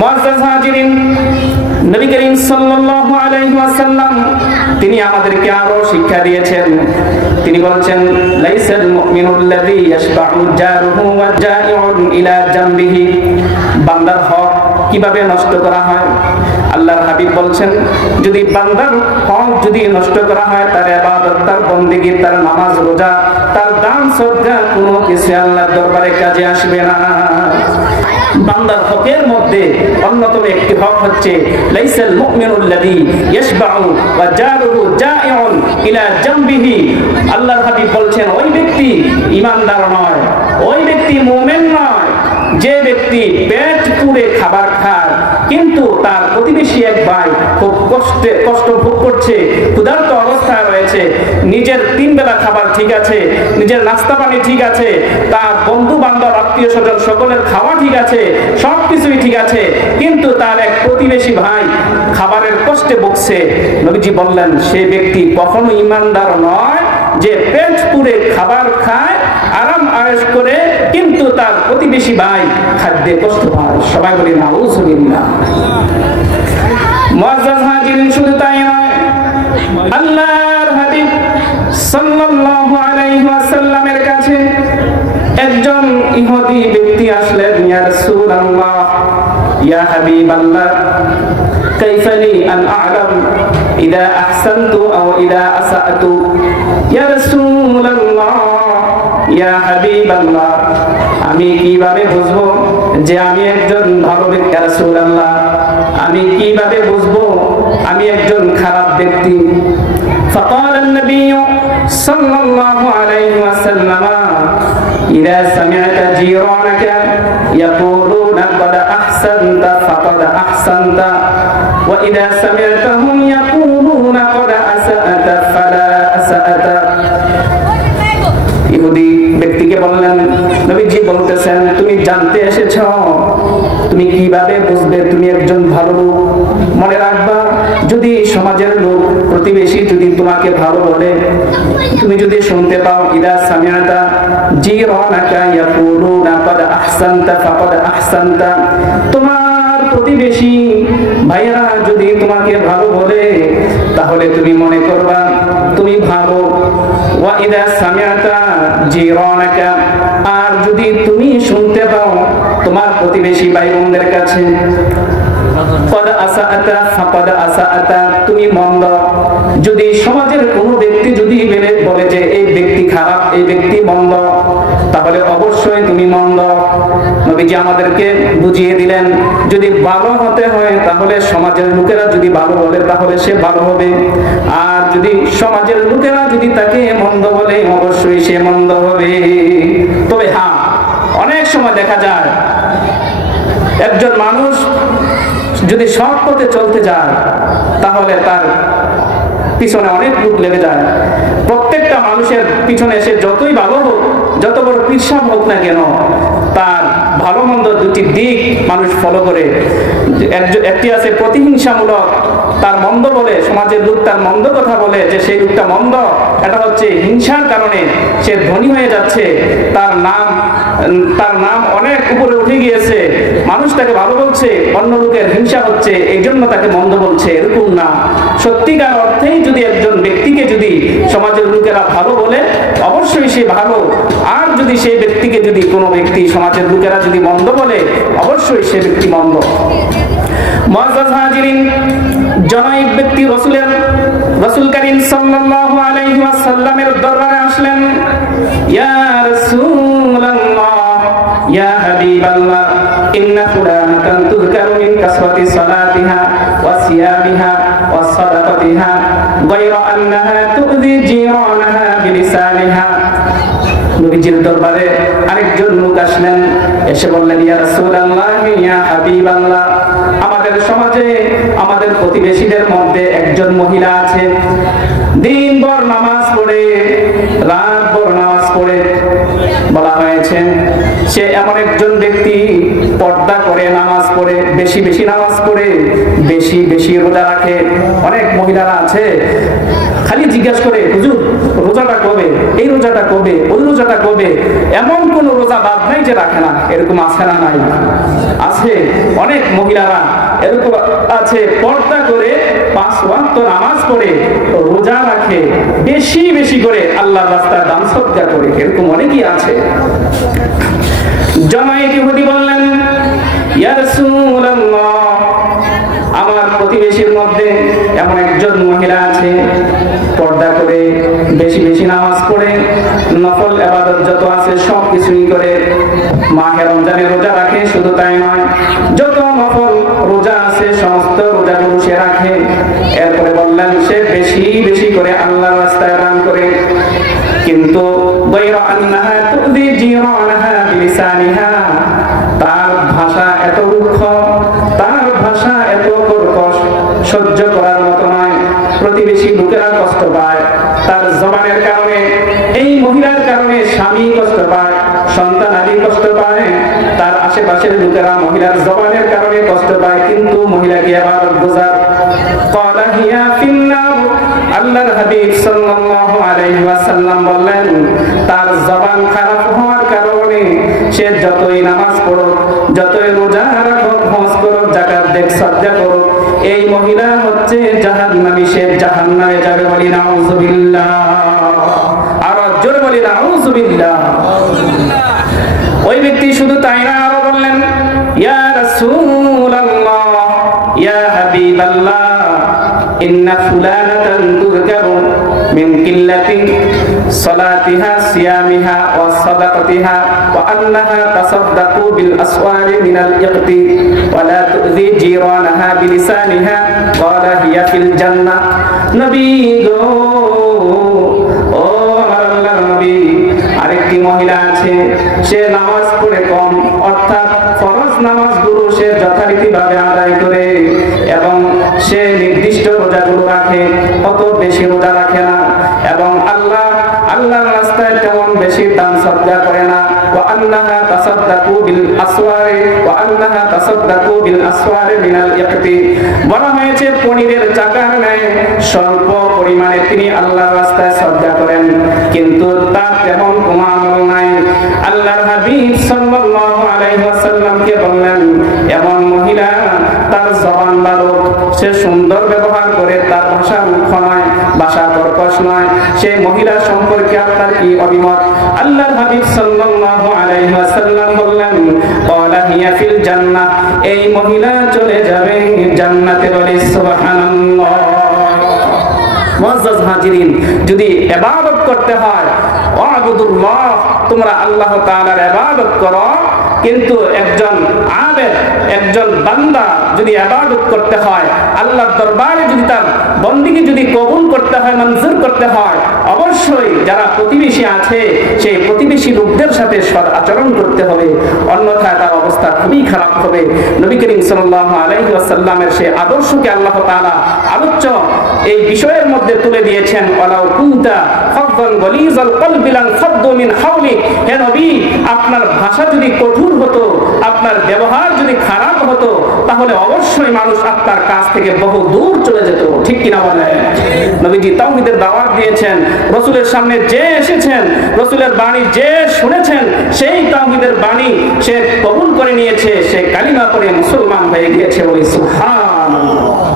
মুআজ্জাজ হাজিরিন, নবী করিম সাল্লাল্লাহু আলাইহি ওয়াসাল্লাম তিনি আমাদেরকে আরো শিক্ষা দিয়েছেন। তিনি বলেছেন, লাইসাল মুমিনুল্লাযী ইয়াশবাউ জারুহু ওয়া জাইউন ইলা জামবিহি। বান্দার হক কিভাবে নষ্ট করা হয়? আল্লাহর হাবিব বলছেন, যদি বান্দার হক যদি নষ্ট করা হয়, তার ইবাদত, তার বন্দেগী, তার নামাজ রোজা, তার দান সদকা কোনো কিছু আল্লাহর দরবারে কাজে আসবে না। বান্দার হকের মধ্যে অন্যতম একটি হক হচ্ছে লাইসাল মুমিনুল্লাযী ইয়াশবাউ ওয়া জারুহু জাইউন ইলা জামবিহি। আল্লাহর হাবিব বলছেন, ওই ব্যক্তি ঈমানদার নয়, ওই ব্যক্তি মুমিন নয় যে ব্যক্তি পেট পুরে খাবার খায় কিন্তু তার প্রতিবেশী এক ভাই খুব কষ্ট ভোগ করছে, ক্ষুধার্ত অবস্থায় রয়েছে, নিজের 3 বেলা খাবার ঠিক আছে, নিজের নাস্তা পানি ঠিক আছে, তার বন্ধু বান্ধব আত্মীয় স্বজন সকলের খাওয়া ঠিক আছে, সবকিছুই ঠিক আছে, কিন্তু তার এক প্রতিবেশী ভাই খাবারের কষ্টে ভুগছে। নবীজি বললেন, সে ব্যক্তি কখনো ঈমানদার নয় যে পেট পুরে খাবার খায়, আরাম আয়েশ করে, কিন্তু তার প্রতিবেশী ভাই খাদ্যে কষ্ট পায়। সবাই বলি নাউযুবিল্লাহ। মুআজ্জাজ হাজিরিন, শুধু তাই নয়, আল্লাহর হাবিব সাল্লাল্লাহু আলাইহি ওয়াসাল্লামের কাছে একজন ইহুদি ব্যক্তি আসলেন। ইয়া রাসূলুল্লাহ, ইয়া হাবিবাল্লাহ, কাইফা লি আন আ'লাম ইযা আহসানতু আও ইযা আসাতু? ইয়া রাসূলুল্লাহ, ইয়া হাবিবাল্লাহ, আমি কিভাবে বুঝবো যে আমি একজন ভালো ব্যক্তি? ইয়া রাসূলুল্লাহ, আমি কিভাবে বুঝবো আমি একজন খারাপ ব্যক্তি? فقال النبي صلى الله عليه وسلم إذا سمعت جيرانك يقولون قد أحسنت فقد أحسنت وإذا سمعتهم يقولون قد أسأت فلا أسأت। ইহুদি ব্যক্তিকে বললেন, নবীজি বলতেছেন, তুমি জানতে এসেছো, তুমি কিভাবে বুঝবে তুমি একজন ভালো লোক? মনে রাখবা, যদি সমাজের লোক, প্রতিবেশী যদি তোমাকে ভালো বলে, তুমি যদি শুনতে পাও, ইদা সামিআতা জিরানাকা ইয়াকুলুনা ক্বাদ আহসানতা ফাকাদ আহসানতা, তোমার প্রতিবেশী ভাইরা যদি তোমাকে ভালো বলে, তাহলে তুমি মনে করবা তুমি ভালো। ওয়া ইদা সামিআতা জিরানাকা, আর যদি তুমি শুনতে পাও তোমার প্রতিবেশী ভাই বোনদের কাছে ক্বাদ আসাআতা ফাকাদ আসাআতা, তুমি মন্দ। যদি সমাজের কোনো ব্যক্তি যদি বলে যে এই ব্যক্তি খারাপ, এই ব্যক্তি মন্দ, তাহলে অবশ্যই তুমি মন্দ। নবীজি আমাদেরকে বুঝিয়ে দিলেন, যদি ভালো হতে হয় তাহলে সমাজের লোকেরা যদি ভালো বলে তাহলে সে ভালো হবে, আর যদি সমাজের লোকেরা যদি তাকে মন্দ বলে অবশ্যই সে মন্দ হবে। তবে হ্যাঁ, অনেক সময় দেখা যায় একজন মানুষ যদি সৎ পথে চলতে যায় তাহলে তার পিছনে অনেক লোক লেগে যায়। প্রত্যেকটা মানুষের পিছনে সে যতই ভালো হোক, যত বড় পিরসাব হোক না কেন, তার ভালো মন্দ দুটি দিক মানুষ ফলো করে। একটি আছে প্রতিহিংসামূলক, তার মন্দ বলে, সমাজের লোক তার মন্দ কথা বলে যে সেই লোকটা মন্দ, এটা হচ্ছে হিংসার কারণে সে ধনী হয়ে যাচ্ছে, তার নাম অনেক উপরে উঠে গিয়েছে, মানুষ তাকে ভালো বলছে, অন্য লোকের হিংসা হচ্ছে, এই জন্য তাকে মন্দ বলছে, এরকম না। সত্যিকার অর্থেই যদি একজন ব্যক্তিকে যদি সমাজের লোকেরা ভালো বলে অবশ্যই সে ভালো, আর যদি সেই ব্যক্তিকে যদি কোনো ব্যক্তি সমাজের লোকেরা যদি মন্দ বলে অবশ্যই সে ব্যক্তি মন্দ। মুআজ্জাজ হাজিরিন, জনৈক ব্যক্তি রাসূল করিম সাল্লাল্লাহু আলাইহি ওয়াসাল্লামের দরবারে আসলেন। ইয়া রাসূলুল্লাহ, ইয়া হাবিবাল্লাহ, ইন্না ফুলানাতান তুযকারু মিন কাসরাতি সালাতিহা ওয়া সিয়ামিহা ওয়া সাদাকাতিহা গায়রা আন্নাহা তুযি জিরানাহা বিলিসানিহা। নবীজির দরবারে আরেকজন লোক আসলেন, এসে বললেন, ইয়া রাসূলুল্লাহ, ইয়া হাবিবাল্লাহ, আমাদের সমাজে আমাদের প্রতিবেশীদের মধ্যে একজন মহিলা আছে, দিনভর নামাজ পড়ে, রাতভর নামাজ পড়ে। বলা হয়েছে সে এমন একজন ব্যক্তি, পর্দা করে নামাজ পড়ে, বেশি বেশি নামাজ পড়ে, বেশি বেশি রোজা রাখে। অনেক মহিলারা আছে খালি জিজ্ঞাসা করে, হুজুর রোজাটা কবে, এই রোজাটা কবে, ওই রোজাটা কবে। এমন কোন রোজা বাদ নাই যে রাখে না। এরকম আছে না নাই? আছে। অনেক মহিলারা এরকম আছে, পর্দা করে 5 ওয়াক্ত নামাজ পড়ে, রোজা রাখে, বেশি বেশি করে আল্লাহর রাস্তায় দান সদকা করে। এরকম অনেকেই আছে। জনায়েত ইহুদি বললেন, ইয়া রাসূলুল্লাহ, আমার প্রতিবেশীর মধ্যে এমন একজন মহিলা আছে, পর্দা করে, বেশি বেশি নামাজ পড়ে, নফল ইবাদত যত আছে সব কিছুই করে, মাহে রমজানে রোজা রাখে, শুধু তাই নয়, যত নফল রোজা আছে সমস্ত রোজাগুলো সে রাখে। এরপরে বললেন সে বেশি বেশি করে আল্লাহর রাস্তায় দান করে, কিন্তু গায়রা আন্নাহা তুযি জিরানাহা বিলিসানিহা, তার ভাষা এত রুক্ষ, তার ভাষা এত কর্কশ, সহ্য করার মতো নয়। প্রতিবেশী লোকেরা কষ্ট পায় তার জবানের কারণে, এই মহিলার কারণে স্বামী কষ্ট পায়, সন্তান আদি কষ্ট পায়, তার আশেপাশের লোকেরা মহিলার জবানের কারণে কষ্ট পায়, কিন্তু মহিলাকে আবার গুজার। ক্বালা হিয়া ফিন্নার, আল্লাহর হাবিব সাল্লাল্লাহু আলাইহি ওয়াসাল্লাম বললেন, তার জবান খারাপ হওয়ার কারণে সে যতই নামাজ পড়ুক, যতই রোজা রাখুক, হজ করুক, যাকাত দেখ, সাদকা করুক, এই মহিলা হচ্ছে জাহান্নামী, সে জাহান্নামে যাবে। বলি নাউযুবিল্লাহ, আর জোরে বলি নাউযুবিল্লাহ। ওই ব্যক্তি শুধু তাই না, আরো বললেন, ইয়া রাসূলুল্লাহ, ইয়া হাবিবাল্লাহ, ইন্না ফুলানাতান তুযকারু মিন কিল্লাতি সালাতিহা সিয়ামিহা ওয়া সাদাকাতিহা ওয়া আন্নাহা তাসাদ্দাকু বিল আসওয়ারি মিনাল ইকতি ওয়া লা তুযি জিরানাহা বিলিসানিহা ক্বালা হিয়া ফিল জান্নাহ। নবী গো, ও আমার আল্লাহর নবী, আরেকটি মহিলা আছে, সে নামাজ পড়ে কম, অর্থাৎ ফরজ নামাজগুলো সে যথারীতিভাবে আদায় করে এবং সে নির্দিষ্ট রোজাগুলো রাখে, অত বেশি রোজা রাখে না, এবং আল্লাহর রাস্তায় তেমন বেশি দান সদকা করে না। ওয়া আন্নাহা তাসাদ্দাকু বিল আসওয়ারি ওয়া আন্নাহা তাসাদ্দাকু বিল আসওয়ারি মিনাল ইকতি, বলা হয়েছে পনিরের চাকার ন্যায় স্বল্প পরিমাণে তিনি আল্লাহর রাস্তায় সদকা করেন, কিন্তু তার তেমন কোনো আমল নাই। আল্লাহর হাবিব সাল্লাল্লাহু আলাইহি ওয়াসাল্লামকে বললেন, এমন মহিলা, তার জবান বালক, সে সুন্দর ব্যবহার করে, তার ভাষা রুক্ষ নয়, ভাষা কর্কশ নয়, সেই মহিলা সম্পর্কে আপনার কি অভিমত? আল্লাহর হাবিব সাল্লাল্লাহু আলাইহি ওয়াসাল্লাম বললেন, ক্বালা হিয়া ফিল জান্নাহ, এই মহিলা চলে যাবে জান্নাতে। বলি সুবহানাল্লাহ। মুআজ্জাজ হাজিরিন, যদি ইবাদত করতে হয়, ওয়াবুদুল্লাহ, তোমরা আল্লাহ তাআলার ইবাদত করো, কিন্তু একজন আবেদ, একজন বান্দা যদি ইবাদত করতে হয়, আল্লাহর দরবারে যদি তার বন্দেগী যদি কবুল করতে হয়, মঞ্জুর করতে হয়, অবশ্যই যারা প্রতিবেশী আছে সেই প্রতিবেশী লোকদের সাথে সৎ আচরণ করতে হবে, অন্যথায় তার অবস্থা খুবই খারাপ হবে। নবী করিম সাল্লাল্লাহু আলাইহি ওয়াসাল্লামের সেই আদর্শকে আল্লাহ তাআলা আলোচ্য এই বিষয়ের মধ্যে তুলে দিয়েছেন। ওয়ালাউ কুনতা ফাযযান গালিযাল কলবি লান ফাদ্দু মিন হাওলিক, হে নবী, আপনার ভাষা যদি কঠোর হতো, আপনার ব্যবহার যদি খারাপ হতো, তাহলে অবশ্যই মানুষ আপনার কাছ থেকে বহু দূর চলে যেত। ঠিক কিনা বলেন? নবীজি তাওহীদের দাওয়াত দিয়েছেন, রাসূলের সামনে যে এসেছেন, রাসূলের বাণী যে শুনেছেন, সেই তাওহীদের বাণী সে কবুল করে নিয়েছে, সে কালিমা পড়ে মুসলমান হয়ে গিয়েছে। বলি সুবহানাল্লাহ।